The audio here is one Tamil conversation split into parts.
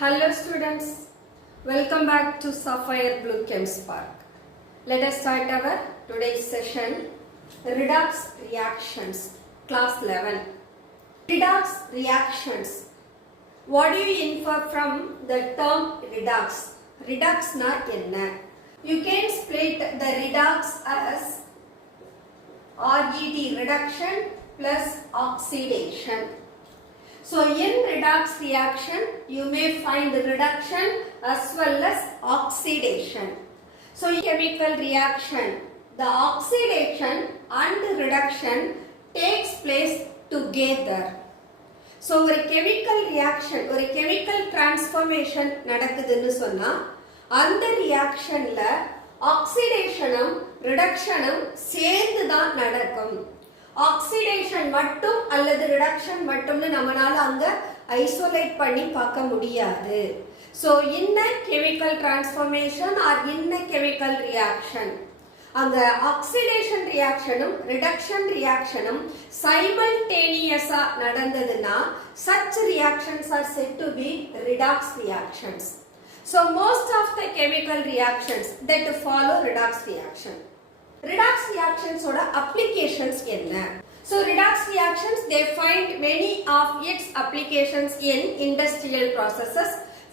Hello students, welcome back to Sapphire Blue Chem Spark. Let us start our today's session, Redox Reactions, class 11. Redox reactions. What do you infer from the term redox? Redox na enna? You can split the redox as RED, reduction plus oxidation. So in redox reaction, you may find reduction as well as oxidation. So in chemical reaction, the oxidation and reduction takes place together. So ஒரு chemical reaction, ஒரு chemical transformation நடக்குதுன்னு சொன்னா அந்த reactionல oxidationம் reductionம் சேர்ந்து தான் நடக்கும். ஆக்சிடேஷன் மட்டும் அல்லது ரிடக்ஷன் மட்டும்னு நம்மளால அங்க ஐசோலேட் பண்ணி பார்க்க முடியாது. So in a chemical transformation or in a chemical reaction, அங்க ஆக்சிடேஷன் ரியாக்ஷனும் ரிடக்ஷன் ரியாக்ஷனும் சைமல்டேனியஸா நடந்ததுன்னா such reactions are said to be redox reactions. So most of the chemical reactions that follow redox reaction. Redox reactions oda applications enna? So redox reactions, they find many of its applications in industrial processes,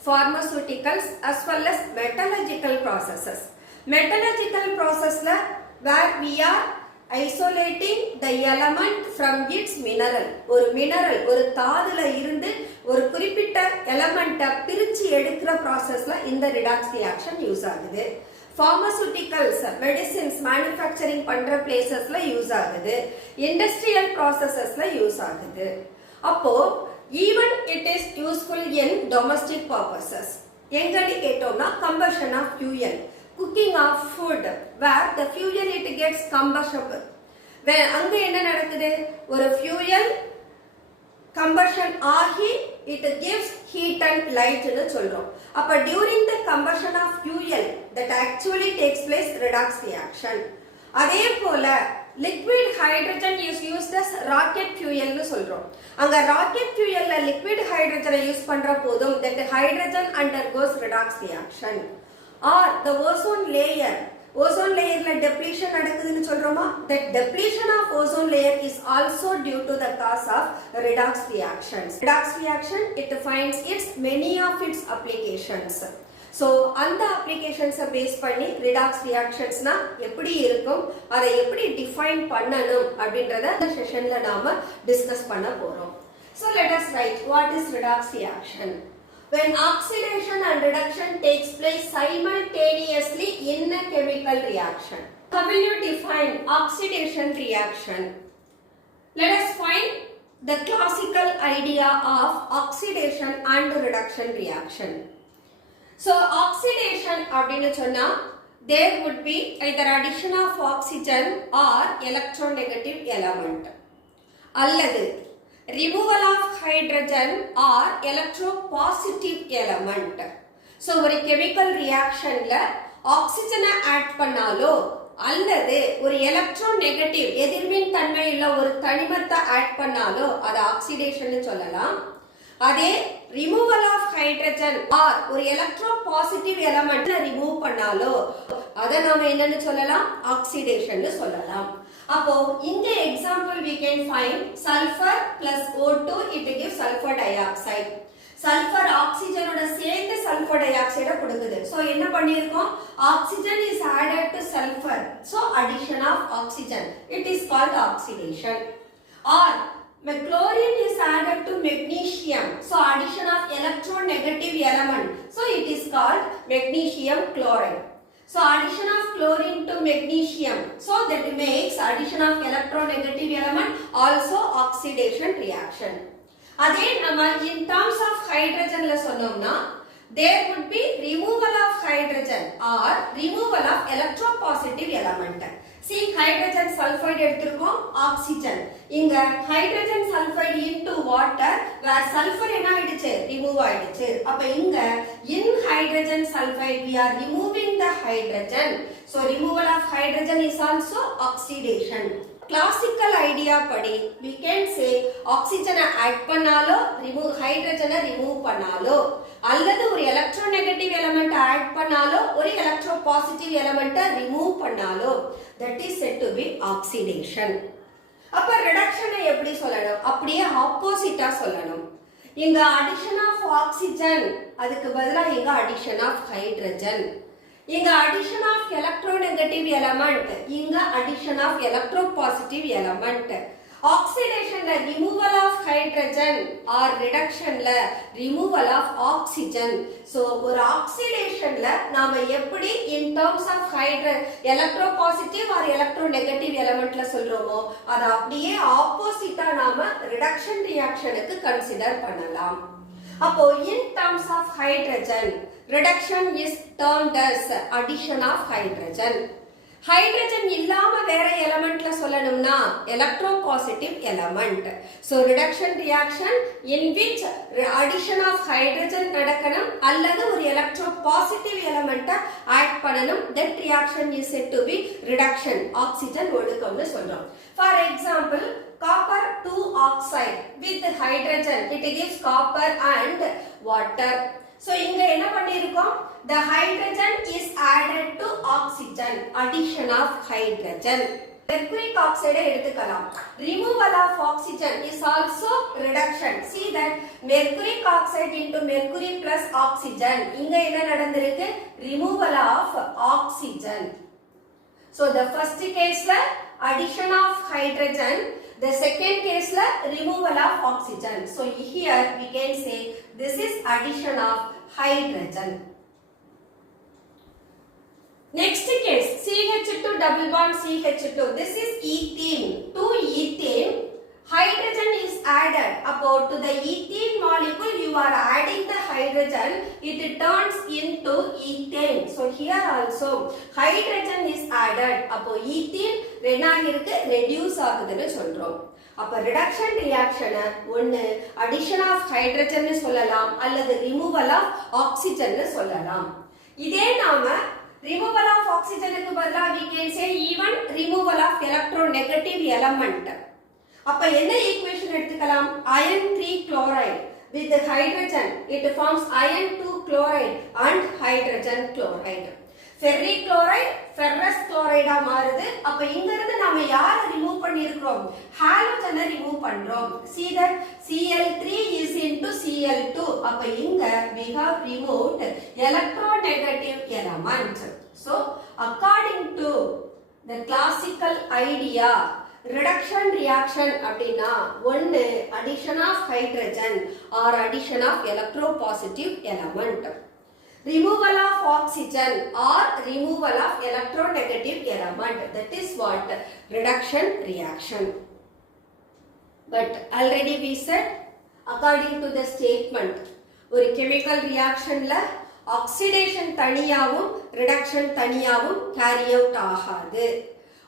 pharmaceuticals as well as metallurgical processes. Metallurgical process la where we are isolating the element from its mineral. ஒரு mineral, ஒரு தாதுல இருந்து ஒரு குறிப்பிட்ட எலமெண்ட்டை பிரிச்சு எடுக்கிற ப்ராசஸ்ல இந்த redox reaction யூஸ் ஆகுது. Pharmaceuticals, medicines manufacturing பண்ற placesல யூஸ் ஆகுது. Industrial processesல யூஸ் ஆகுது. அப்போ even it is useful in domestic purposes. எங்கடி கேட்டோம்னா combustion of fuel, cooking of food, where the fuel it gets combustible. அங்க என்ன நடக்குது? ஒரு fuel combustion ஆகி it gives heat and light னு சொல்றோம். அப்ப during the combustion of fuel that actually takes place redox reaction. அதே போல liquid hydrogen is used as rocket fuel னு சொல்றோம். அங்க rocket fuelல liquid hydrogen யூஸ் பண்ற போதும் that hydrogen undergoes redox reaction. Or the ozone layer, ozone layerல depletion நடக்குதுன்னு சொல்றோமா? That depletion of ozone layer is also due to the cause of redox reactions. Redox reaction, it finds its many of its applications. So அந்த applications பேஸ் பண்ணி redox reactions னா எப்படி இருக்கும், அதை எப்படி define பண்ணனும் அப்படின்றத இந்த செஷன்ல நாம டிஸ்கஸ் பண்ண போறோம். So let us write what is redox reaction. When oxidation and reduction takes place simultaneously in a chemical reaction. How will you define oxidation reaction? Let us find the classical idea of oxidation and reduction reaction. So oxidation அப்படினு சொன்னா there would be either addition of oxygen or electronegative element. அல்லது removal of hydrogen or electropositive element. So ஒரு chemical reactionல oxygen add பண்ணாலோ அல்லது ஒரு electronegative எதிர்மின் தன்மையுள்ள ஒரு தனிமத்தை add பண்ணாலோ அது oxidation னு சொல்லலாம். அதே removal of hydrogen or ஒரு electropositive element remove பண்ணாலோ அதை நாம என்னன்னு சொல்லலாம்? oxidation னு சொல்லலாம். அப்போ இந்த example we can find sulfur plus O2 it gives sulfur dioxide. sulfur oxygen ஓட சேர்ந்து sulfur dioxide கொடுக்குது. So என்ன பண்ணிருக்கோம்? Oxygen is added to sulfur. So addition of oxygen. It is called oxidation. Or chlorine is added to magnesium. So addition of electronegative element. So it is called magnesium chloride. So addition of chlorine to magnesium. So that makes addition of electronegative element also oxidation reaction. அதே நம்ம in terms of hydrogen ல சொன்னோம்னா there would be removal of hydrogen or removal of electropositive element. See hydrogen sulfide எடுத்துருக்கோம் oxygen. இங்க hydrogen sulfide into water where sulfur என்ன ஆயிடுச்சு? remove ஆயிடுச்சு. அப்ப இங்க in hydrogen sulfide we are removing the hydrogen. So removal of hydrogen is also oxidation. classical idea படி we can say oxygen add பண்ணாலோ hydrogen remove பண்ணாலோ அல்லது ஒரு electronegative element add பண்ணாலோ ஒரு electropositive element remove பண்ணாலோ that is said to be oxidation. அப்ப reduction எப்படி சொல்லணும்? அப்படியே opposite சொல்லணும். இங்க addition of oxygen அதுக்கு பதிலா இங்க addition of hydrogen. இங்க addition of electronegative element இங்க addition of electropositive element. Oxidation la removal of hydrogen or reduction la removal of oxygen. So ஒரு oxidation la நாம எப்படி in terms of electropositive or electronegative element la சொல்றோமோ அது அப்படியே opposite நாம reduction reaction க்கு consider பண்ணலாம். அப்போ in terms of hydrogen reduction is termed as addition of hydrogen. hydrogen இல்லாம வேற elementல சொல்லணும்னா electropositive element. So reduction reaction in which addition of hydrogen நடக்கணும் அல்லது ஒரு electropositive element add பண்ணணும். That reaction is said to be reduction. oxygen ஒடுக்கம்னு சொல்றோம். For example, copper 2 oxide with hydrogen it gives copper and water. So இங்க என்ன பண்ணிருக்கோம்? The hydrogen is added to oxygen. Addition of hydrogen. Mercuric oxide எடுத்துக்கலாம். Removal of oxygen is also reduction. See that mercuric oxide into mercury plus oxygen. இங்க என்ன நடந்திருக்கு? Removal of oxygen. So the first case la addition of hydrogen. The second case la removal of oxygen. So here we can say this is addition of hydrogen. Next case CH2 double bond CH2. This is ethene. To ethene hydrogen is added. About to the ethene molecule you are adding the hydrogen, it turns into ethane. So here also hydrogen is added. அப்போ ethene ரெனாகிருக்கு reduce ஆகுதுன்னு சொல்றோம். அப்ப reduction reaction ஒன்னு addition of hydrogen னு சொல்லலாம் அல்லது removal of oxygen னு சொல்லலாம். இதே நாம removal of oxygen க்கு பதிலா we can say even removal of electronegative element. அப்ப என்ன ஈக்குவேஷன் எடுத்துக்கலாம்? iron 3 chloride with the hydrogen it forms iron 2 chloride and hydrogen chloride. ferric chloride ferrous chloride ஆ மாறுது. அப்ப இங்க இருந்து நாம யாரை ரிமூவ் பண்ணியிருக்கிறோம்? ஹாலோஜனை ரிமூவ் பண்றோம். see that Cl3 is into Cl2. அப்ப இங்க we have removed electronegative element. So according to the classical idea reduction reaction அப்படினா ஒன்னு addition of hydrogen or addition of electropositive element, removal of oxygen or removal of electronegative element. That is what reduction reaction. But already we said according to the statement ஒரு chemical reactionல oxidation தனியாவும் reduction தனியாவும் carry out ஆகாது.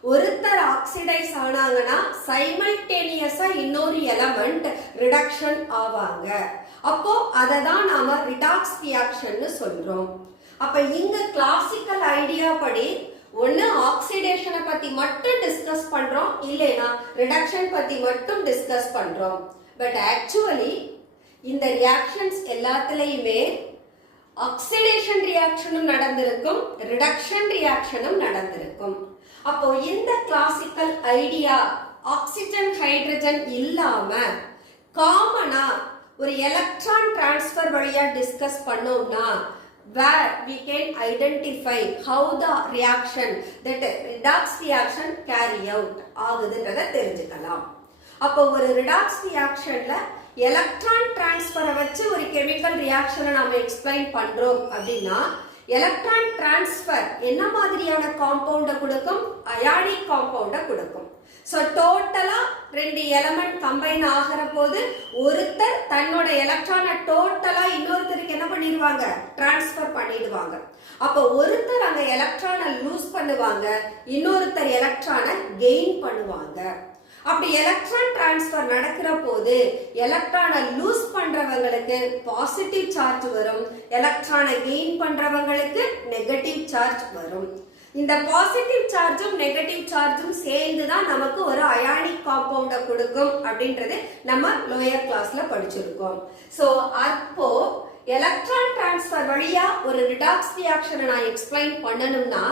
ஒருத்தர் ஆக்சிடைஸ் ஆனாங்கன்னா சைமல்டேனியஸா இன்னொரு எலமெண்ட் ரிடக்ஷன் ஆவாங்க. அப்போ அதை தான் நாம ரிடாக்ஸ் ரியாக்ஷன்னு சொல்றோம். அப்ப இங்க கிளாசிக்கல் ஐடியா படி ஒன்னு ஆக்சிடேஷனை பத்தி மட்டும் டிஸ்கஸ் பண்றோம், இல்லைனா ரிடக்ஷன் பத்தி மட்டும் டிஸ்கஸ் பண்றோம். பட் ஆக்சுவலி இந்த ரியாக்ஷன்ஸ் எல்லாத்துலயுமே ஆக்சிடேஷன் ரியாக்ஷனும் நடந்திருக்கும், ரிடக்ஷன் ரியாக்ஷனும் நடந்திருக்கும். அப்போ இந்த கிளாசிக்கல் ஐடியா ஆக்சிஜன் ஹைட்ரஜன் இல்லாம காமனா ஒரு எலக்ட்ரான் டிரான்ஸ்ஃபர் வழியா டிஸ்கஸ் பண்ணோம்னா where we can identify how the reaction that redox reaction carry out ஆகுதுன்றதை தெரிஞ்சுக்கலாம். அப்போ ஒரு ரிடாக்ஸ் ரியாக்ஷன்ல எலக்ட்ரான் டிரான்ஸ்ஃபரை வச்சு ஒரு கெமிக்கல் ரியாக்ஷனை நாம எக்ஸ்பிளைன் பண்றோம் அப்படின்னா எலக்ட்ரான் டிரான்ஸ்ஃபர் என்ன மாதிரியான காம்பவுண்ட கொடுக்கும்? அயானிக் காம்பவுண்ட கொடுக்கும். சோ டோட்டலா ரெண்டு எலிமெண்ட் கம்பைன் ஆகிற போது ஒருத்தர் தன்னோட எலக்ட்ரானை டோட்டலா இன்னொருத்தருக்கு என்ன பண்ணிடுவாங்க? டிரான்ஸ்ஃபர் பண்ணிடுவாங்க. அப்போ ஒருத்தர் அங்க எலக்ட்ரானை லூஸ் பண்ணுவாங்க, இன்னொருத்தர் எலக்ட்ரானை கெயின் பண்ணுவாங்க. அப்படி எலக்ட்ரான் டிரான்ஸ்ஃபர் நடக்கிற போது எலக்ட்ரானை லூஸ் பண்றவங்களுக்கு பாசிட்டிவ் சார்ஜ் வரும், எலக்ட்ரானை கெயின் பண்றவங்களுக்கு நெகட்டிவ் சார்ஜ் வரும். இந்த பாசிட்டிவ் சார்ஜும் நெகட்டிவ் சார்ஜும் சேர்ந்து தான் நமக்கு ஒரு அயானிக் காம்பவுண்ட கொடுக்கும் அப்படின்றது நம்ம லோயர் கிளாஸ்ல படிச்சிருக்கோம். சோ அப்போ எலக்ட்ரான் டிரான்ஸ்ஃபர் வழியா ஒரு ரிடாக்ஸ் ரியாக்ஷனை நான் எக்ஸ்பிளைன் பண்ணணும்னா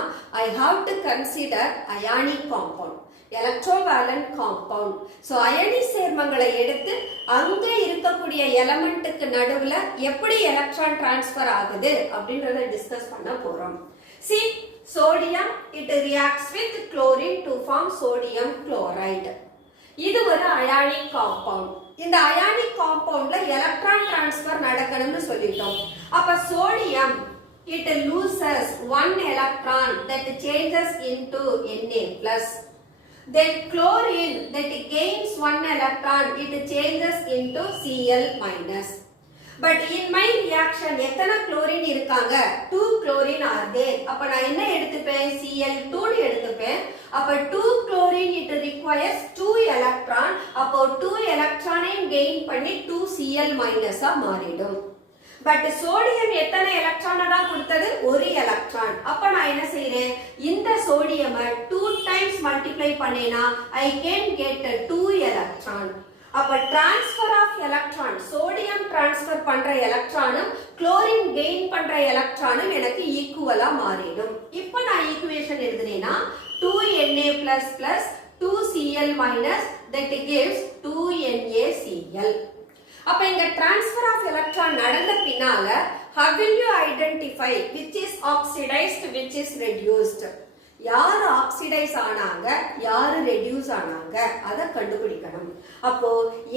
I have to consider ionic compound, electrovalent compound. So அயனி சேர்மங்களை எடுத்து அங்க இருக்கக்கூடிய எலமெண்ட்டுக்கு நடுவுல எப்படி எலக்ட்ரான் டிரான்ஸ்ஃபர் ஆகுது அப்படின்றத டிஸ்கஸ் பண்ண போறோம். See, sodium it reacts with chlorine to form sodium chloride. இது ஒரு அயானிக் காம்பவுண்ட். இந்த அயானிக் காம்பவுண்ட்ல எலக்ட்ரான் டிரான்ஸ்ஃபர் நடக்கணும்னு சொல்லிட்டோம். அப்ப sodium it loses one electron that changes into Na+. Then chlorine that gains one electron it changes into Cl-. But in my reaction எத்தனை chlorine இருக்காங்க? 2 chlorine are there. அப்ப நான் என்ன எடுத்துப்பேன்? Cl2 னு எடுத்துப்பேன். அப்ப 2 chlorine it requires 2 electron. அப்போ 2 electronையும் gain பண்ணி 2 Cl- ஆ மாறிடும். பட் சோடியம் எத்தனை எலக்ட்ரானை தான் கொடுத்தது? ஒரு எலக்ட்ரான். அப்ப நான் என்ன செய்றேன்? இந்த சோடியமை 2 டைம்ஸ் மல்டிப்ளை பண்ணேனா I can get 2 electron. அப்ப transfer of electron, sodium transfer பண்ற எலக்ட்ரானும் குளோரின் கெயின் பண்ற எலக்ட்ரானும் எனக்கு ஈக்குவலா மாறிடும். இப்போ நான் equation எழுதுனேனா 2Na++ 2Cl- that gives 2NaCl. அப்ப இங்க டிரான்ஸ்ஃபர் ஆஃப் எலக்ட்ரான் நடந்த பின்னால how will you identify which is oxidized which is reduced? யார் ஆக்சிடைஸ் ஆனாங்க, யாரு ரெடியூஸ் ஆனாங்க அத கண்டுபிடிக்கணும். அப்போ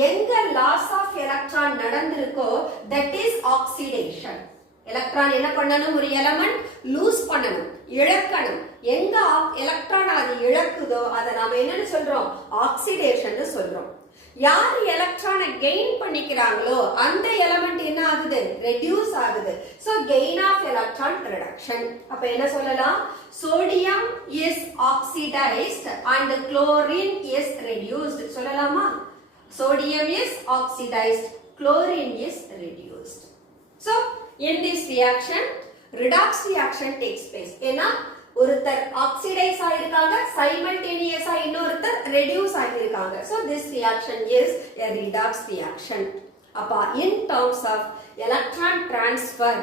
எங்க லாஸ் ஆஃப் எலக்ட்ரான் நடந்திருக்கோ that is oxidation. எலக்ட்ரான் என்ன பண்ணணும்? ஒரு எலிமெண்ட் லூஸ் பண்ணணும், இழக்கணும். எங்க எலக்ட்ரான் அது இழக்குதோ அதை நாம என்னன்னு சொல்றோம்? ஆக்சிடேஷன் சொல்றோம். யார் எலக்ட்ரானை கெயின் பண்ணிக்கிறாங்களோ அந்த எலிமெண்ட் என்ன ஆகுது? ரெடியூஸ் ஆகுது. So gain of electron reduction. அப்ப என்ன சொல்லலாம்? Sodium is oxidized and chlorine is reduced சொல்லலாமா? Sodium is oxidized, chlorine is reduced. So in this reaction redox reaction takes place. ஏன்னா ஒருத்தர் ஆக்சிடைஸ் ஆயிருக்காங்க, சைமல்டேனியஸா இன்னொருத்தர் ரெடியூஸ் ஆகியிருக்காங்க. So this reaction is a redox reaction. அப்ப in terms of electron transfer,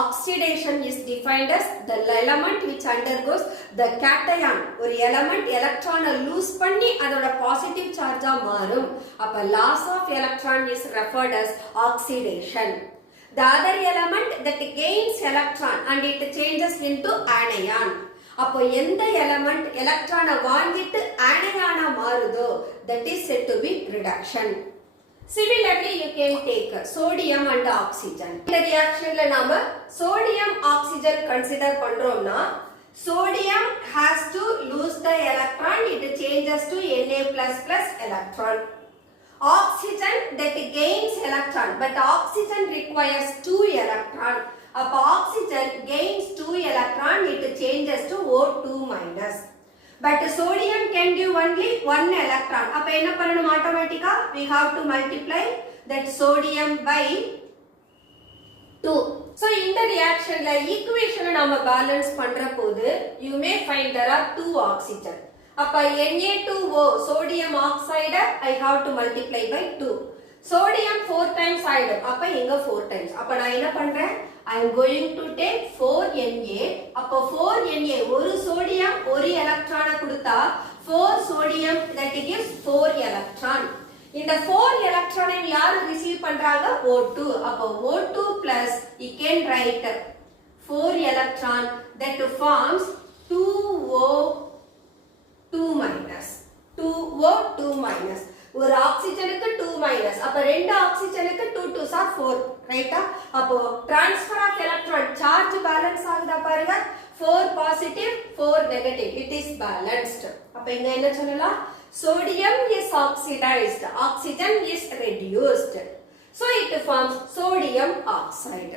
oxidation is defined as the element which undergoes the cation. ஒரு element electron லூஸ் பண்ணி அதோட பாசிட்டிவ் சார்ஜா மாறும். அப்ப loss of electron is referred as oxidation. The other element that gains electron and it changes into anion. அப்போ எந்த எலிமெண்ட் எலக்ட்ரானை வாங்கிட்டு ஆனியானா மாறுதோ that is said to be reduction. Similarly you can take sodium and oxygen. இந்த ரியாக்ஷன்ல நாம sodium oxygen consider பண்றோம்னா sodium has to lose the electron, it changes to Na++ electron. Oxygen that gains electron, but oxygen requires 2 electron. அப்ப oxygen gains 2 electron, it changes to O2-. But sodium can give only 1 electron. அப்ப என்ன பண்ணணும்? ஆட்டோமேட்டிக்கா we have to multiply that sodium by 2. So இந்த ரியாக்ஷன்ல ஈக்குவேஷனை நாம பேலன்ஸ் பண்ற போது you may find there are 2 oxygen. அப்ப Na2O sodium oxide I have to multiply by 2. Sodium 4 times ஆயிடும். அப்ப இங்க 4 times. அப்ப நான் என்ன பண்றேன்? I am going to take 4Na. அப்ப 4Na ஒரு சோடியம் ஒரு எலக்ட்ரானை கொடுத்தா 4 சோடியம் that gives 4 electron. இந்த 4 எலக்ட்ரானை யார் ரிசீவ் பண்றாங்க? O2. அப்ப O2 plus you can write 4 electron that forms 2O2-. 2O2-. ஒரு ஆக்சிஜனுக்கு 2-. அப்ப ரெண்டு ஆக்சிஜனுக்கு 2 2s are 4 ரைட்டா? அப்போ transfer of electron charge balance ஆகுதா பாருங்க. 4 positive 4 negative, it is balanced. அப்ப இங்க என்ன சொல்லலாம்? Sodium is oxidised, oxygen is reduced. So it forms sodium oxide.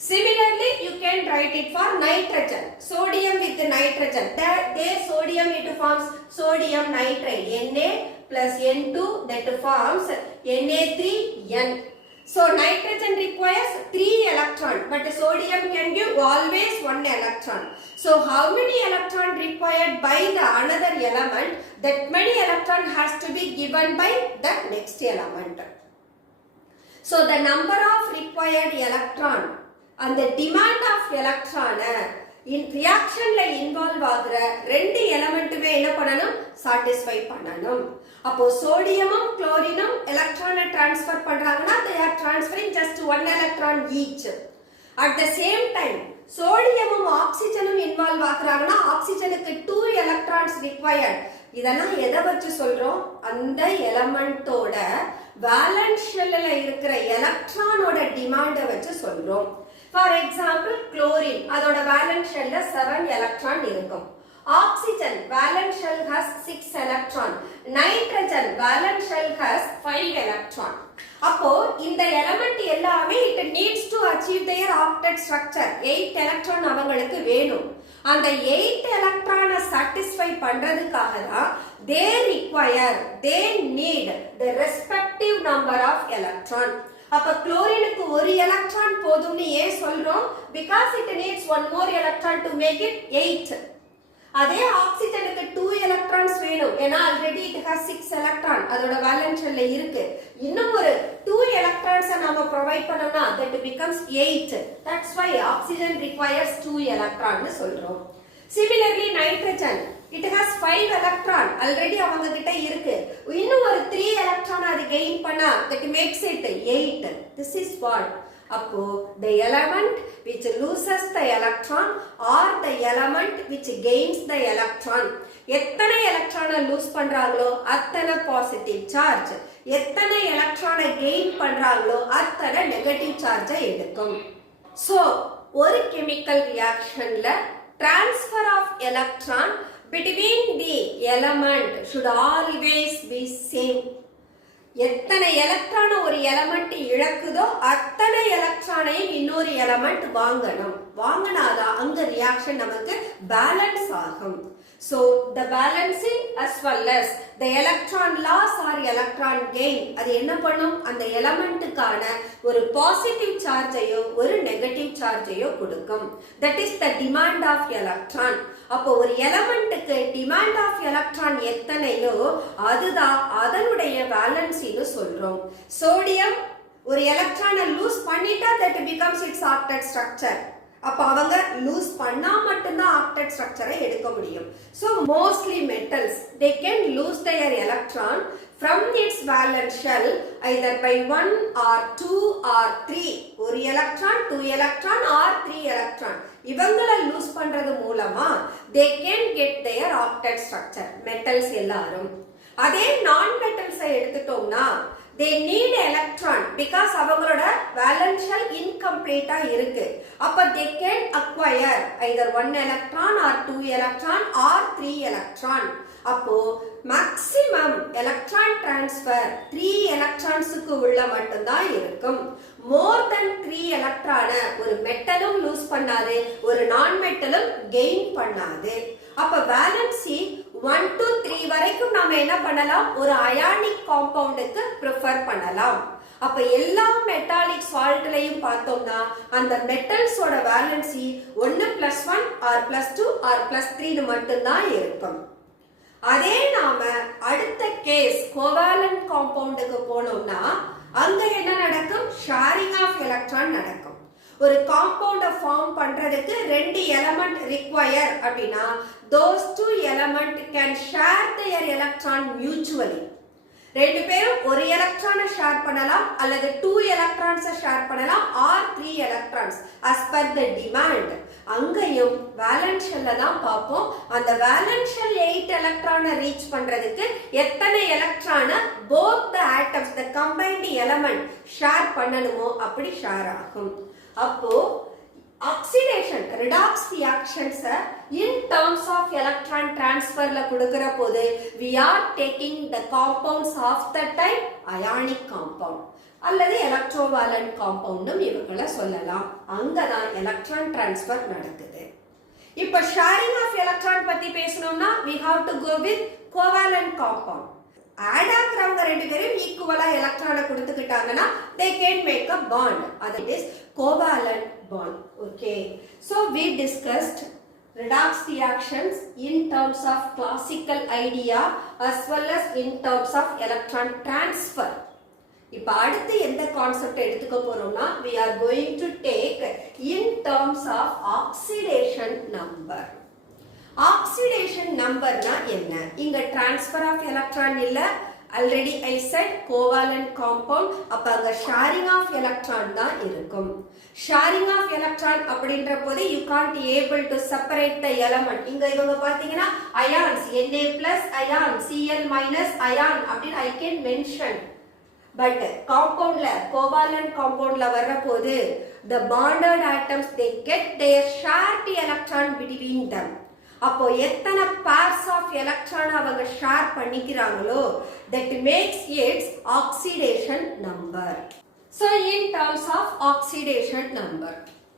Similarly you can write it for nitrogen. Sodium with nitrogen, there sodium it forms sodium nitrate, Na plus N2 that forms Na3N. So nitrogen requires 3 electron, but sodium can give always 1 electron. So how many electron required by the another element, that many electron has to be given by the next element. So the number of required electron and the demand of electron in reaction la involve ஆகுற ரெண்டு எலிமெண்ட்டுமே என்ன பண்ணணும், satisfy பண்ணணும். அப்போ சோடியமும் குளோரினும் எலக்ட்ரானை டிரான்ஸ்ஃபர் பண்றாங்கன்னா they are transferring just 1 electron each. At the same time சோடியமும் ஆக்சிஜனும் இன்வால்வ் ஆகுறாங்கன்னா ஆக்சிஜனுக்கு 2 electrons required. இதெல்லாம் எதை வச்சு சொல்றோம், அந்த எலிமெண்டோட வேலன்ஸ் ஷெல்ல இருக்கிற எலக்ட்ரானோட டிமாண்டை வச்சு சொல்றோம். ஃபார் எக்ஸாம்பிள் குளோரின், அதோட வேலன்ஸ் ஷெல்ல 7 எலக்ட்ரான் இருக்கும். Oxygen valence shell has 6 electron. Nitrogen valence shell has 5 electron. அப்போ இந்த எலிமெண்ட் எல்லாமே it needs to achieve their octet structure. 8 electron அவங்களுக்கு வேணும். அந்த 8 electron satisfy பண்றதுக்காக தான் they require, they need the respective number of electron. அப்ப குளோரினுக்கு ஒரு எலக்ட்ரான் போதும்னு ஏன் சொல்றோம், because it needs one more electron to make it 8. அதே ஆக்சிஜனுக்கு 2 எலக்ட்ரான்ஸ் வேணும், ஏன்னா ஆல்ரெடி it has 6 எலக்ட்ரான் அதோட வேலன்ஸ் ஷெல்ல இருக்கு. இன்னும் ஒரு 2 எலக்ட்ரான்ஸ் நாம ப்ரொவைட் பண்ணோம்னா that becomes 8. That's why oxygen requires 2 electron னு சொல்றோம். Similarly nitrogen, it has 5 electron already அவங்க கிட்ட இருக்கு. இன்னும் ஒரு 3 electron அது gain பண்ணா that makes it 8. This is what, அப்போ the element which loses the electron or the element which gains the electron, எத்தனை எலக்ட்ரானை லூஸ் பண்றாங்களோ அத்தனை பாசிட்டிவ் சார்ஜ், எத்தனை எலக்ட்ரானை கெயின் பண்றாங்களோ அத்தனை நெகட்டிவ் சார்ஜை எடுக்கும். சோ ஒரு chemical ரியாக்ஷன்ல transfer of electron between the element should always be same. எத்தனை எலக்ட்ரான் ஒரு எலிமெண்ட் இழக்குதோ அத்தனை எலக்ட்ரானையும் இன்னொரு எலிமெண்ட் வாங்கணும். வாங்கினாதான் அங்க ரியாக்ஷன் நமக்கு பேலன்ஸ் ஆகும். So the balancing as well as the electron loss or electron gain, அது என்ன பண்ணும், அந்த எலிமெண்ட்டுக்கான ஒரு பாசிட்டிவ் சார்ஜையோ ஒரு நெகட்டிவ் சார்ஜையோ கொடுக்கும். That is the demand of electron. அப்போ ஒரு எலிமெண்ட்டுக்கு டிமாண்ட் ஆஃப் எலக்ட்ரான் எத்தனையோ அதுதான் அதனுடைய வேலன்சின்னு சொல்றோம். சோடியம் ஒரு எலக்ட்ரானை லூஸ் பண்ணிட்டா that becomes its octet structure. அப்ப அவங்க லூஸ் பண்ணா மட்டும்தான் ஆக்டெட் ஸ்ட்ரக்சரை எடுக்க முடியும். So mostly metals they can lose their electron from its valence shell either by 1 or 2 or 3. ஒரு எலக்ட்ரான் 2 எலக்ட்ரான் or 3 எலக்ட்ரான் இவங்களை லூஸ் பண்றது மூலமா they can get their octet structure. metals எல்லாரும். அதே நான் மெட்டல்ஸை எடுத்துட்டோம்னா they need electron because அவங்களோட valence shell incomplete இருக்கு. அப்ப they can acquire either 1 electron or 2 electron or 3 electron. அப்போ maximum electron transfer 3 electronsக்கு உள்ள மட்டும்தான் இருக்கும். more than 3 electron ஒரு மெட்டலும் லூஸ் பண்ணாது, ஒரு நான் மெட்டலும் கெயின் பண்ணாது. அப்ப வேலன்சி 1 to 3 வரைக்கும் நாம என்ன பண்ணலாம், ஒரு அயானிக் காம்பவுண்டுக்கு ப்ரிஃபர் பண்ணலாம். அப்ப எல்லா மெட்டாலிக் சால்ட்லயும் பார்த்தோம்னா அந்த மெட்டல்ஸோட வேலன்சி 1+1 or +2 or +3 மட்டும்தான் இருக்கும். அதே நாம அடுத்த கேஸ் கோவாலன்ட் காம்பவுண்டுக்கு போனோம்னா அங்க என்ன நடக்கும், ஷேரிங் ஆஃப் எலக்ட்ரான் நடக்கும். ஒரு காம்பவுண்ட ஃபார்ம் பண்றதுக்கு 2 எலிமெண்ட் ரிக்வயர் அப்படின்னா those 2 element can share their electron mutually. ரெண்டு பேரும் ஒரு எலக்ட்ரானை ஷேர் பண்ணலாம் அல்லது 2 எலக்ட்ரான்ஸை ஷேர் பண்ணலாம் or 3 electrons as per the demand. அங்கேயும் வேலன்ஸ் ஷெல்ல தான் பார்ப்போம். அந்த வேலன்ஸ் ஷெல் 8 எலக்ட்ரானை ரீச் பண்றதுக்கு எத்தனை எலக்ட்ரானை both the atoms the combined element share பண்ணணுமோ அப்படி ஷேர் ஆகும். அப்போ oxidation redox reactions in terms of electron transfer la kudukra pode we are taking the compounds of the type ionic compound அல்லது electrovalent compound னு இவங்கள சொல்லலாம். அங்கதான் electron transfer நடக்குது. இப்ப sharing of electron பத்தி பேசணும்னா we have to go with covalent compound. Add ஆகுறவங்க ரெண்டு பேரும் ஈக்குவலா எலக்ட்ரானை கொடுத்துக்கிட்டாங்கன்னா they can make a bond. That is covalent bond. Okay. So we discussed redox reactions in terms of classical idea as well as in terms of electron transfer. இப்ப அடுத்து எந்த கான்செப்ட் எடுத்துக்க போறோம்னா we are going to take in terms of oxidation number. Oxidation number na என்ன? இங்க transfer of electron இல்ல, already I said covalent compound, அப்ப அங்க sharing of electron தான் இருக்கும். Sharing of electron அப்படின்ற போது you can't able to separate the element. இங்க இவங்க பாத்தீங்கன்னா ions, Na plus ion, Cl minus ion அப்படின்னு I can mention. But compoundல covalent compoundல வர்ற போது the bonded atoms they get their shared electron between them. அப்போ எத்தனை pairs of electron அவங்க share பண்ணிக்கிறாங்களோ that makes its oxidation number. So in terms of oxidation number,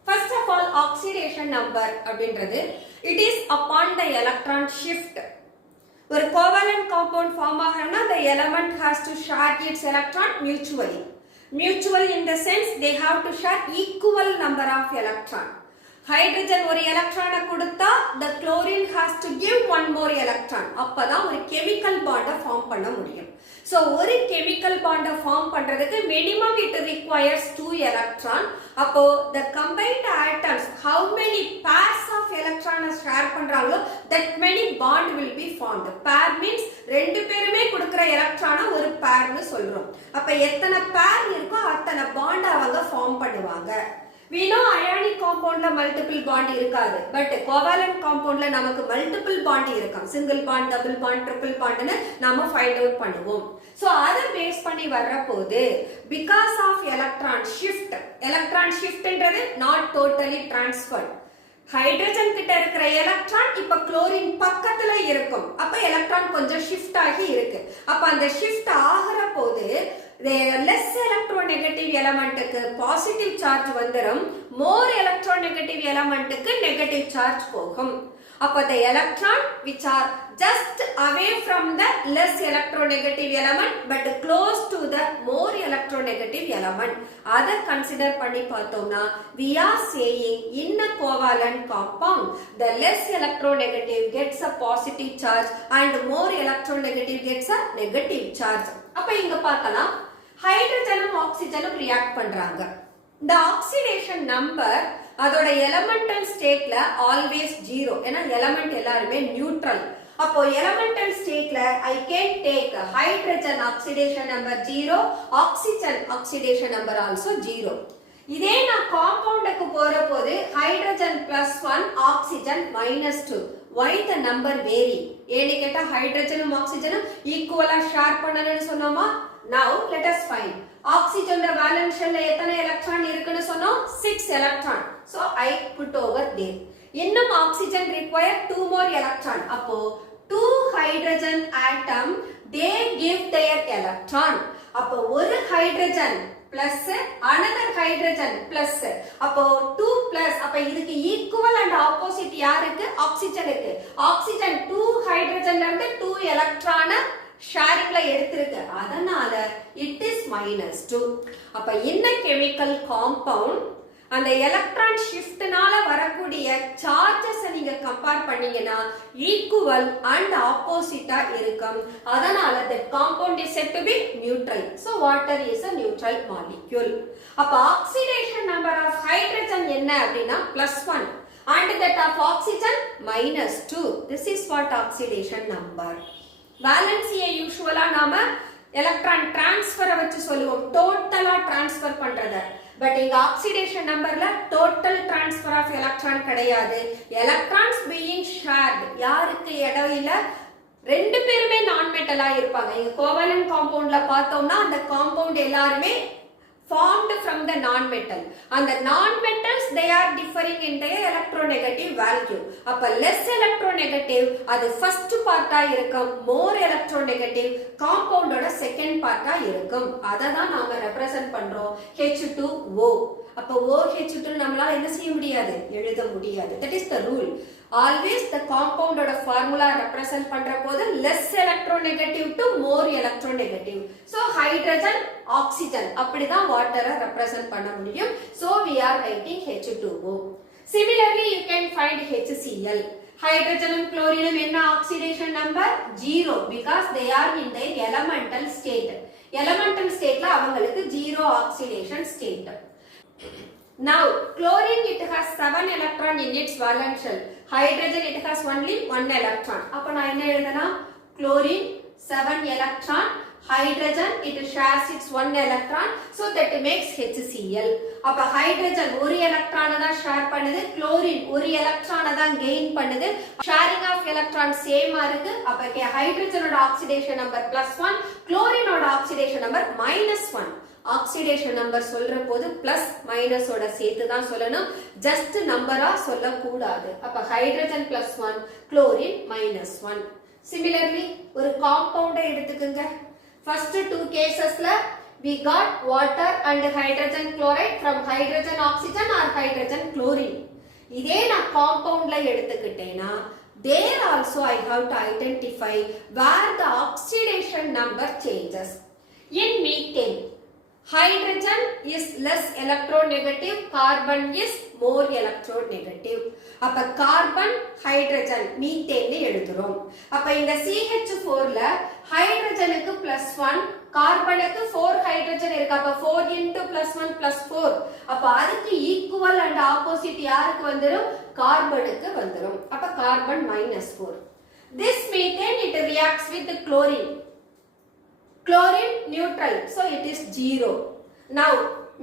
first of all oxidation number அப்படின்றது it is upon the electron shift. ஒரு covalent compound form ஆகணும்னா the element has to share its electron mutually. Mutual in the sense they have to share equal number of electron. Hydrogen ஒரு எலக்ட்ரானை கொடுத்தா the chlorine has to give one more electron. அப்பதான் ஒரு chemical bond ஃபார்ம் பண்ண முடியும். So ஒரு chemical bond ஃபார்ம் பண்றதுக்கு minimum it requires 2 electron. அப்போ the combined atoms how many pairs of electron share பண்றாங்களோ that many bond will be formed. Pair means ரெண்டு பேருமே கொடுக்கிற எலக்ட்ரானை ஒரு pairனு சொல்றோம். அப்ப எத்தனை pair இருக்கோ அத்தனை bond அவங்க ஃபார்ம் பண்ணுவாங்க. We know ionic compoundல multiple bond இருக்காது, but covalent compoundல நமக்கு multiple bond இருக்கும். Single bond, double bond, triple bondனு நாம find out பண்ணுவோம். So அதை பேஸ் பண்ணி வர்றபோது because of electron shiftன்றது not totally transferred. Hydrogen கிட்ட இருக்கிற எலக்ட்ரான் இப்ப குளோரின் பக்கத்துல இருக்கும். அப்ப எலக்ட்ரான் கொஞ்சம் ஷிஃப்ட் ஆகி இருக்கு. அப்ப அந்த ஷிஃப்ட் ஆகிற போது less electronegative element க்கு positive charge வந்துரும், more electronegative element க்கு negative charge போகும். அப்ப the electron which are just away from the less electronegative element but close to the more electronegative element, அதை consider பண்ணி பார்த்தோம்னா we are saying in a covalent compound the less electronegative gets a positive charge and more electronegative gets a negative charge. அப்ப இங்க பார்க்கலாம் ஹைட்ரஜனும் ஆக்சிஜனும் ரியாக்ட் பண்றாங்க. இந்த ஆக்சிடேஷன் நம்பர் அதோட எலிமெண்டல் ஸ்டேட்ல ஆல்வேஸ் 0. ஏன்னா எலிமெண்ட் எல்லாருமே நியூட்ரல். அப்போ எலிமெண்டல் ஸ்டேட்ல I can take hydrogen oxidation number 0, oxygen oxidation number also 0. இதே நான் காம்பவுண்டுக்கு போற போது hydrogen +1 oxygen -2. Why the number vary? ஏன்னு கேட்டா ஹைட்ரஜனும் ஆக்சிஜனும் ஈக்குவலா ஷேர் பண்ணணும்னு சொன்னோமா? Now let us find. Oxygen valence shell எத்தனை எலக்ட்ரான் இருக்குன்னு சொன்னோம்? 6 electron. So I put over there. இன்னும் oxygen require 2 more electron. அப்போ 2 hydrogen atom they give their electron. அப்போ ஒரு hydrogen plus another hydrogen plus அப்போ 2 plus அப்ப இதுக்கு equal and opposite யாருக்கு? ஆக்சிஜனுக்கு. ஆக்சிஜன் 2 ஹைட்ரஜன்ல இருந்து 2 எலக்ட்ரானை ஷேரிங்ல எடுத்திருக்கு, அதனால it is -2. அப்ப இந்த கெமிக்கல் காம்பவுண்ட் அந்த எலக்ட்ரான் ஷிஃப்ட்னால வரக்கூடிய சார்ஜஸ் நீங்க கம்பேர் பண்ணீங்கன்னா ஈக்குவல் அண்ட் ஆப்போசிட்டா இருக்கும். அதனால the compound is said to be neutral. So water is a neutral molecule. அப்ப ஆக்சிடேஷன் நம்பர் ஆஃப் ஹைட்ரஜன் என்ன அப்படின்னா +1 and that of oxygen -2. This is what oxidation number. வேலன்சியை யூசுவலா நாம எலக்ட்ரான் டிரான்ஸ்ஃபரை வச்சு சொல்லுவோம், டோட்டலா டிரான்ஸ்ஃபர் பண்றத. பட் இங்க ஆக்சிடேஷன் நம்பர்ல டோட்டல் டிரான்ஸ்ஃபர் ஆஃப் எலக்ட்ரான் கிடையாது. எலக்ட்ரான்ஸ் பீயிங் ஷேர்ட், யாருக்கு இடையில ரெண்டு பேருமே நான் மெட்டலா இருப்பாங்க. இங்க கோவலன்ட் காம்பவுண்ட்ல பார்த்தோம்னா அந்த காம்பவுண்ட் எல்லாருமே formed from the non-metal. And the non-metals they are differing in their electronegative value. அப்ப less electronegative அது first part ஆ இருக்கும், more electronegative compound ஓட second part ஆ இருக்கும். அதை தான் நாம represent பண்றோம் H2O. அப்ப OH2 நம்மளால என்ன செய்ய முடியாது, எழுத முடியாது. That is the rule. always the compound oda formula represent பண்ற போது less electronegative to more electronegative. So hydrogen oxygen அப்படிதான் water represent பண்ண முடியும். So we are writing H2O. Similarly you can find HCl. Hydrogen and chlorine என்ன oxidation number 0 because they are in their elemental state. Elemental stateல அவங்களுக்கு 0 oxidation state. Now chlorine it has 7 electron in its valence shell. Hydrogen it has only 1 electron. அப்ப நான் என்ன எழுதனா chlorine 7 electron, hydrogen it shares its 1 electron, so that makes HCl. அப்ப hydrogen ஒரு எலக்ட்ரானை தான் ஷேர் பண்ணுது, chlorine ஒரு எலக்ட்ரானை தான் கெயின் பண்ணுது. ஷேரிங் ஆஃப் எலக்ட்ரான் சேமா இருக்கு. அப்ப ஹைட்ரஜனோட ஆக்சிடேஷன் நம்பர் +1, குளோரினோட ஆக்சிடேஷன் நம்பர் -1. ஆக்சிடேஷன் நம்பர் சொல்ற போது பிளஸ் மைனஸ் ஓட சேர்த்து தான் சொல்லணும், ஜஸ்ட் நம்பரா சொல்ல கூடாது. அப்ப ஹைட்ரஜன் +1, குளோரின் -1. சிமிலர்லி ஒரு காம்பவுண்டை எடுத்துக்கங்க. First 2 கேसेसல we got water and hydrogen chloride from hydrogen oxygen or hydrogen chlorine. இதே நான் காம்பவுண்ட்ல எடுத்துக்கிட்டேனா there also I have to identify where the oxidation number changes. In methane hydrogen is less electronegative, carbon is more electronegative. அப்ப கார்பன் ஹைட்ரஜன் மீத்தேன் எழுதுறோம். அப்ப இந்த CH4 ல ஹைட்ரஜனுக்கு +1, கார்பனுக்கு 4 ஹைட்ரஜன் இருக்கு. அப்ப 4 into +1 +4. அப்ப அதுக்கு ஈக்குவல் அண்ட் ஆப்போசிட் யாருக்கு வந்துரும்? கார்பனுக்கு வந்துரும். அப்ப carbon -4. This methane it reacts with chlorine. Chlorine neutral, so it is 0. Now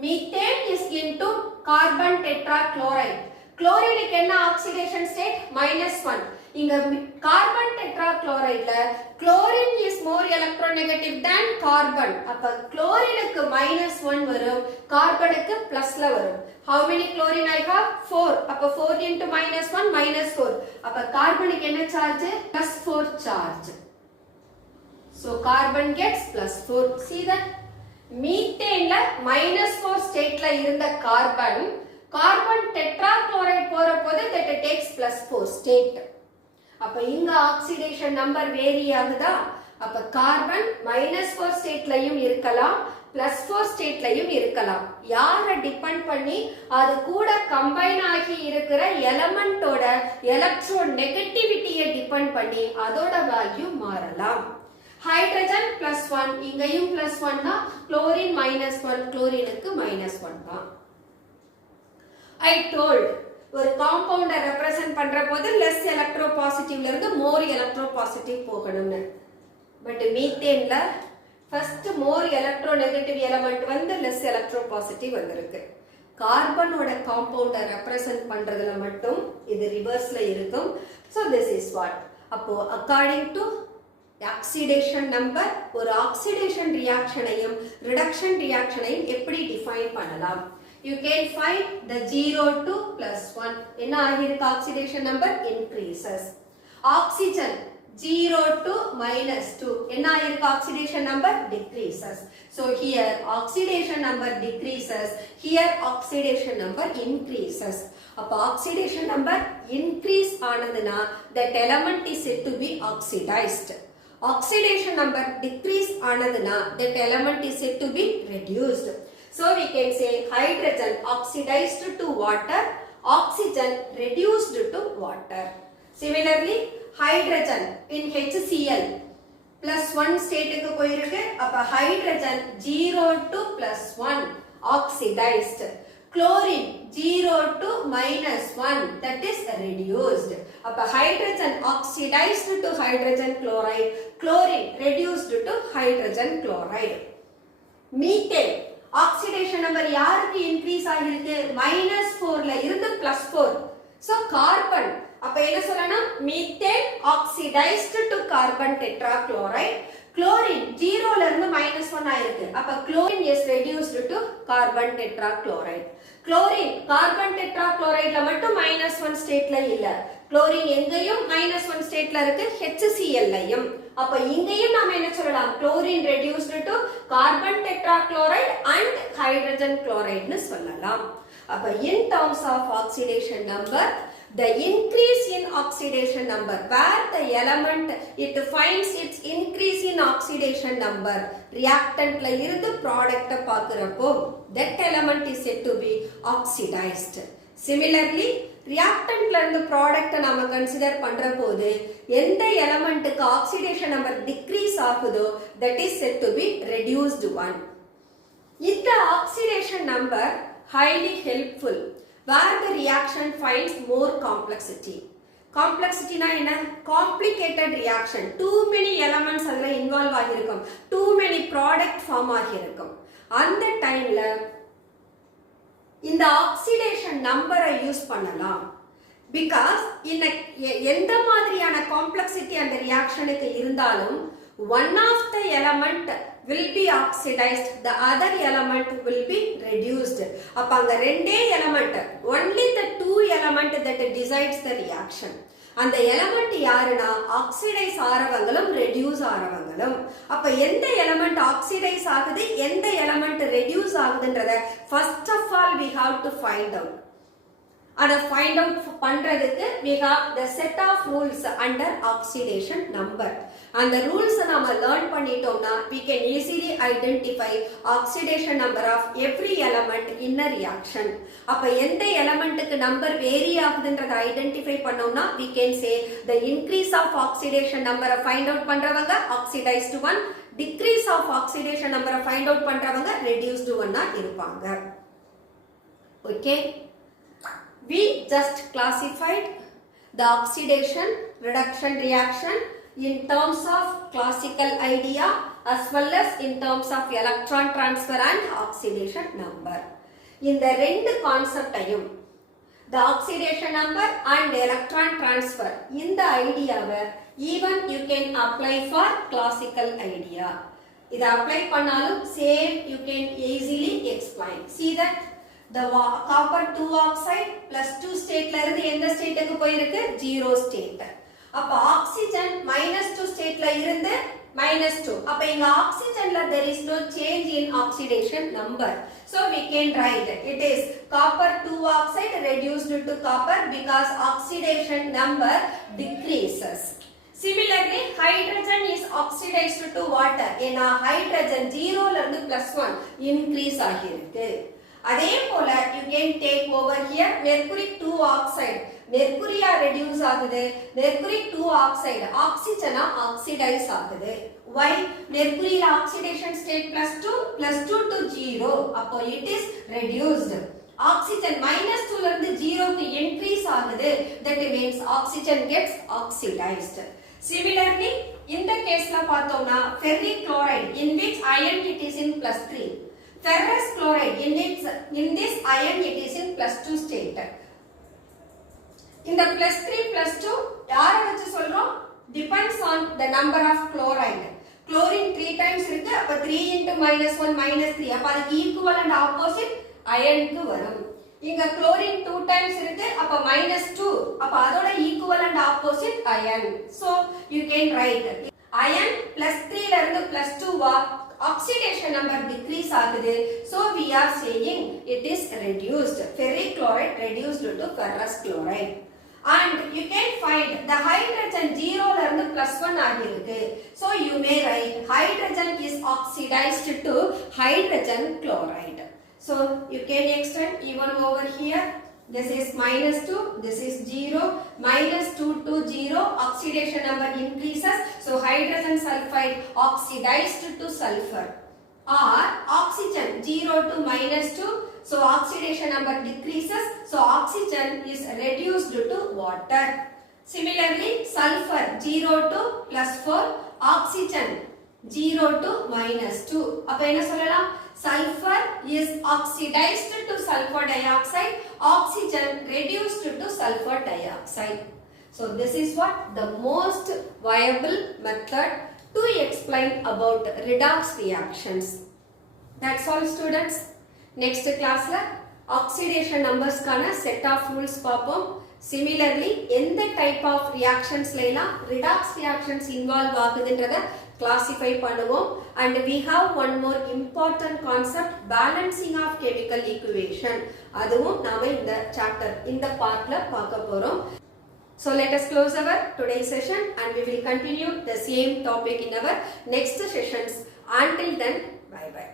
methane is into carbon tetrachloride. Chlorine என்ன oxidation state? -1. இங்க carbon tetrachloride ல chlorine is more electronegative than carbon. அப்ப chlorineக்கு -1 வரும், கார்பனுக்கு பிளஸ்ல வரும். How many chlorine I have? 4. அப்ப 4 into -1 -4. அப்ப கார்பனுக்கு என்ன charge? +4 charge. So carbon gets +4. See that? Methane ல -4 stateல இருந்த கார்பன் tetrachloride போற போது that takes +4 state. அப்ப இங்க ஆக்சிடேஷன் நம்பர் வேரி ஆகுதா? அப்ப கார்பன் -4 ஸ்டேட்லயும் இருக்கலாம், +4 ஸ்டேட்லயும் இருக்கலாம். யார டிபெண்ட் பண்ணி? அது கூட கம்பைன் ஆகி இருக்கிற எலிமெண்டோட எலக்ட்ரோ நெகட்டிவிட்டியை டிபெண்ட் பண்ணி அதோட வேல்யூ மாறலாம். ஹைட்ரஜன் +1, இங்கேயும் +1 தான். குளோரின் -1, குளோரினுக்கு -1 தான். I told ஒரு காம்பவுண்ட ரெப்ரசன்ட் பண்ற போது லெஸ் எலக்ட்ரோ பாசிட்டிவ்ல இருந்து மோர் எலக்ட்ரோ பாசிட்டிவ் போகணும்னு. பட் மீத்தேன்ல first more electronegative element வந்து லெஸ் எலக்ட்ரோ பாசிட்டிவ் வந்திருக்கு. கார்பனோட காம்பவுண்ட ரெப்ரசன்ட் பண்றதுல மட்டும் இது ரிவர்ஸ்ல இருக்கும். So this is what. அப்போ according to ஆக்சிடேஷன் நம்பர் ஒரு ஆக்சிடேஷன் ரியாக்ஷனையும் ரிடக்ஷன் ரியாக்ஷனையும் எப்படி டிஃபைன் பண்ணலாம்? You can find the 0 to +1. என்ன ஆகிருக்கு? Oxidation number increases. Oxygen 0 to -2. என்ன ஆகிருக்கு? Oxidation number decreases. So here oxidation number decreases, here oxidation number increases. அப்ப oxidation number increase ஆனதுனா that element is said to be oxidized. Oxidation number decrease ஆனதுனா that element is said to be reduced. So we can say hydrogen oxidized to water, oxygen reduced to water. Similarly, hydrogen in HCl +1 state க்கு போயிருக்கு. அப்ப hydrogen 0 to +1 oxidized. Chlorine 0 to -1 that is reduced. அப்ப hydrogen oxidized to hydrogen chloride, chlorine reduced to hydrogen chloride. Methane oxidation number யாருக்கு இன்க்ரீஸ் ஆகிருக்கு? -4 ல இருந்து +4. சோ கார்பன் அப்ப என்ன சொல்லணும்? Methane oxidized to carbon tetrachloride. Chlorine 0 ல இருந்து -1 ஆயிருக்கு. அப்ப chlorine is reduced to carbon tetrachloride. Chlorine carbon டெட்ராக்ளோரைட்ல மட்டும் -1 ஸ்டேட்ல இல்ல, குளோரின் எங்கேயும் -1 ஸ்டேட்ல இருக்கு, HCl லயும். அப்ப இங்கேயும் நாம என்ன சொல்லலாம்? Chlorine reduced to carbon tetrachloride and hydrogen குளோரைட்னு சொல்லலாம். அப்ப in terms of oxidation number, the increase in oxidation number, where the element it finds its increase in oxidation number, reactant la irundhu product paakurappo, that element is said to be oxidized. Similarly, reactant la irundhu product nama consider pandra pode endha element ku oxidation number decrease agudho, that is said to be reduced one. Is the oxidation number highly helpful where the reaction finds more complexity? Complexity na enna? Complicated reaction, too many elements adla involve agirukum, too many product form agirukum. அந்த டைம்ல இந்த oxidation number யூஸ் பண்ணலாம். Because எந்த மாதிரியான complexity அந்த reactionக்கு இருந்தாலும் one of the element will be oxidized, the other element will be reduced. அப்ப அங்க ரெண்டே element, only the two element that decides the reaction. அந்த element யாருன்னா oxidize ஆறவங்களும் reduce ஆறவங்களும். அப்ப எந்த element oxidize ஆகுது, எந்த element reduce ஆகுதுன்றத first of all we have to find out. அதை find out பண்றதுக்கு we have the set of rules under oxidation number. அந்த rules நாம learn பண்ணிட்டோம்னா we can easily identify oxidation number of every element in a reaction. அப்ப எந்த elementக்கு number vary ஆகுதுன்றதை identify பண்ணோம்னா we can say the increase of oxidation number find out பண்றவங்க oxidized one, decrease of oxidation number find out பண்றவங்க reduced one இருப்பாங்க. Okay, we just classified the oxidation reduction reaction in terms of classical idea as well as in terms of electron transfer and oxidation number. இந்த ரெண்டு கான்செப்டையும் the oxidation number and electron transfer இந்த ஐடியாவை even you can apply for classical idea. இதை apply பண்ணாலும் same you can easily explain. See that the copper 2 oxide plus 2 state la irundhu endha state ku poirukku 0 state. அப்ப oxygen -2 state la irundhu -2. அப்ப இங்க oxygen la there is no change in oxidation number. So we can write it is copper 2 oxide reduced to copper because oxidation number decreases. Similarly, hydrogen is oxidized to water. ஏனா hydrogen 0 ல இருந்து +1 increase ஆகிருக்கு. அதே போல you can take over here mercury 2 oxide, mercury reduce ஆகுது, mercury 2 oxide oxygen oxidize ஆகுது. Why? mercury oxidation state +2 to 0, அப்போ it is reduced. oxygen -2 ல இருந்து 0 க்கு increase ஆகுது, that means oxygen gets oxidized. Similarly, in the case la பார்த்தோம்னா ferric chloride in which ion it is in +3, ferrous chloride in this ion it is in +2 state. இந்த +3 +2 யாரை வச்சு சொல்றோம்? depends on the number of chloride. chlorine 3 times இருக்கு, அப்ப 3 into -1 -3, அப்ப அதுக்கு equivalent opposite ion க்கு வரும். இங்க chlorine 2 times இருக்கு, அப்ப -2, அப்ப அதோட equivalent opposite ion. So you can write ion +3 ல இருந்து +2 வா oxidation number decrease ஆகுது. So we are saying it is reduced. ferric chloride reduced to ferrous chloride. And you can find the hydrogen 0 ல இருந்து +1 ஆகிருக்கு. So you may write hydrogen is oxidized to hydrogen chloride. So you can extend even over here. This is -2, this is 0, -2 to 0, oxidation number increases. So hydrogen sulfide oxidized to sulfur. Or oxygen 0 to -2, so oxidation number decreases. So oxygen is reduced to water. Similarly, sulfur 0 to +4, oxygen 0 to -2. அப்ப என்ன சொல்லலாம்? Sulfur is oxidized to sulfur dioxide, oxygen reduced to sulfur dioxide. So this is what the most viable method to explain about redox reactions. That's all students. Next class la oxidation numbers kana set of rules paapom. Similarly, எந்த type of reactions லாம் redox reactions involve ஆகுதுன்றத classify பண்ணுவோம். And we have one more important concept, balancing of chemical equation. அதுவும் நாம இந்த chapter இந்த partல பார்க்க போறோம். So let us close our today's session and we will continue the same topic in our next sessions. Until then, bye bye.